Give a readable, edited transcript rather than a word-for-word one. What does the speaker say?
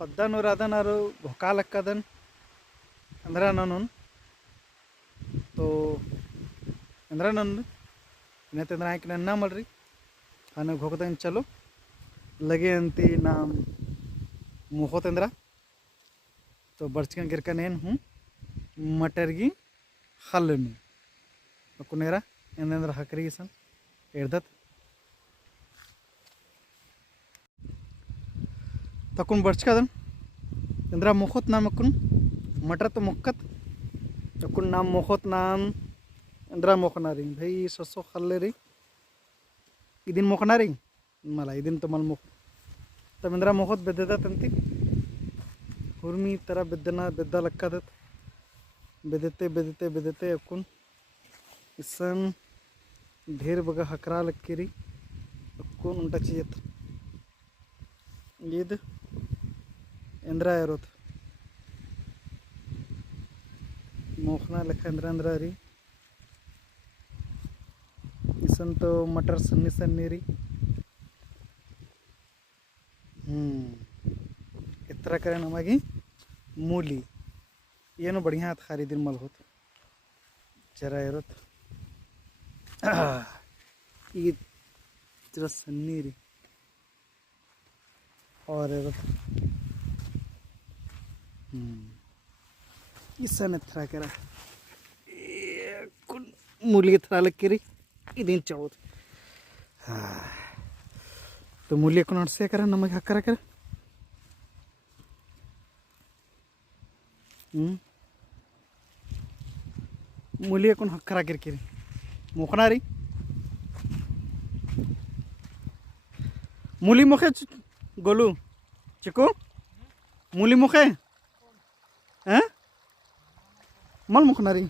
ಪದ್ದನೂರು ಅದನಾರು ಭೊಕಾಲಕ್ಕದನ್ ಅಂದ್ರೆ ನಾನು तो ಅಂದ್ರೆ ನಾನು ಇನ್ನೇತಂದ್ರೆ ಆಯ್ಕೆ ನನ್ನ ಮಾಡ್ರಿ ನನಗೆ ಹೋಗ್ದಂಗೆ ಚಲೋ लगे अंती नाम मुहोतेंद्रा तो बर्चकन गिरकन एन हूँ मटर की हल्लनु कुनेरा एंद्र हकरी सन एर्दत तकुन बर्चकदन इंद्रा मुखोत नाम अकुन मटर तो मुक्कत तकुन नाम मुखोत नाम इंद्रा मोखनारी भाई ससो हल्लेरी इदिन मोखनारी मला इदिन तो मल मुख तब इंद्रा मुखोत बेददा तंती हुर्मी तरह बेदना बेदा लक्कादत बेदते बेदते बेदते अकुन इसन ढेर बगा हकरा लक्कीरी अकुन उंटा चीयत ईद इंद्रा एरोत मोखना लखा इंद्रा इंद्रा री इसन तो मटर सन्नी सन्नी री इतना करें नमागी मूली ये नो बढ़िया खारी दिन मल होत जरा एरोत ये जरा सन्नी री और एरोत इसन इतना करा मूली इतना लग के रही इदिन चौथ तो मूल्य को से करा नमक हक्करा कर मूल्य को हक्करा कर मोखनारी मूली मुखे गोलू चिकू मूली मुखे हैं मल मुखनारी